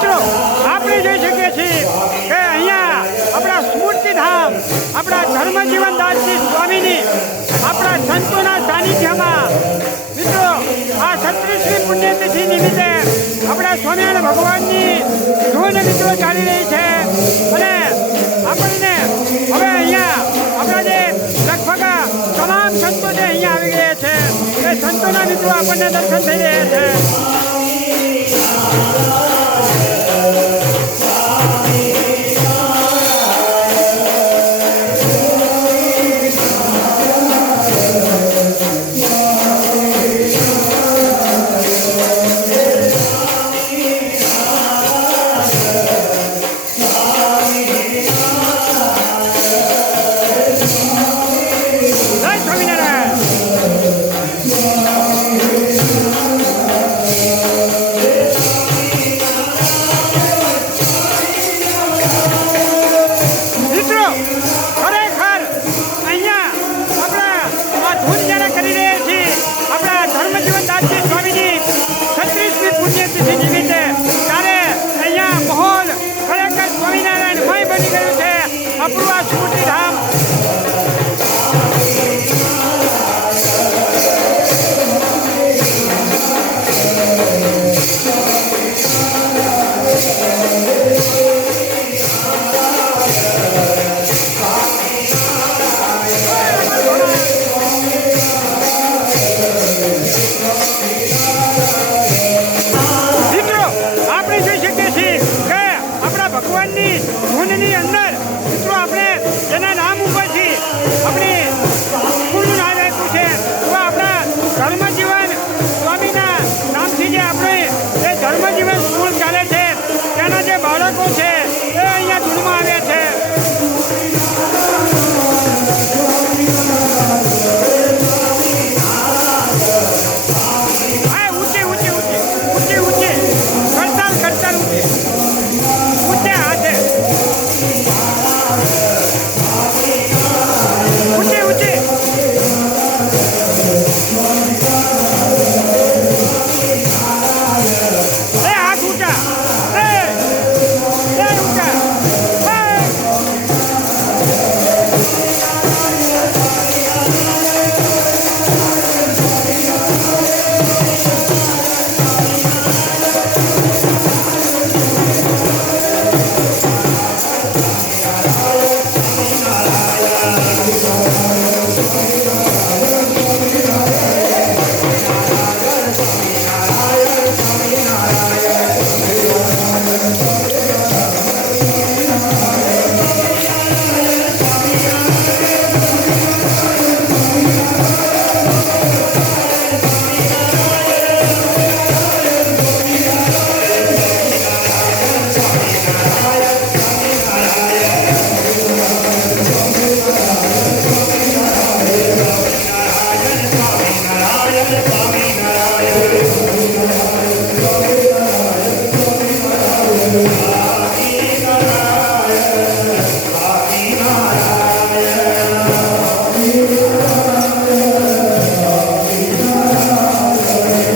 મિત્રો આપણે જોઈ શકીએ છીએ કે અહીંયા આપણા સ્મૃતિધામ આપણા ધર્મજીવનદાસજી સ્વામીની આપણા સંતોના સાનિધ્યમાં મિત્રો આ 36મી પુણ્યતિથિ નિમિત્તે આપણા સ્વામિનારાયણ ભગવાનની ધૂન મિત્રો ચાલી રહી છે અને આપણને હવે અહીંયા આપણા જે લગભગ તમામ સંતો જે અહીંયા આવી ગયા છે એ સંતોના મિત્રો આપણને દર્શન થઈ રહ્યા છે.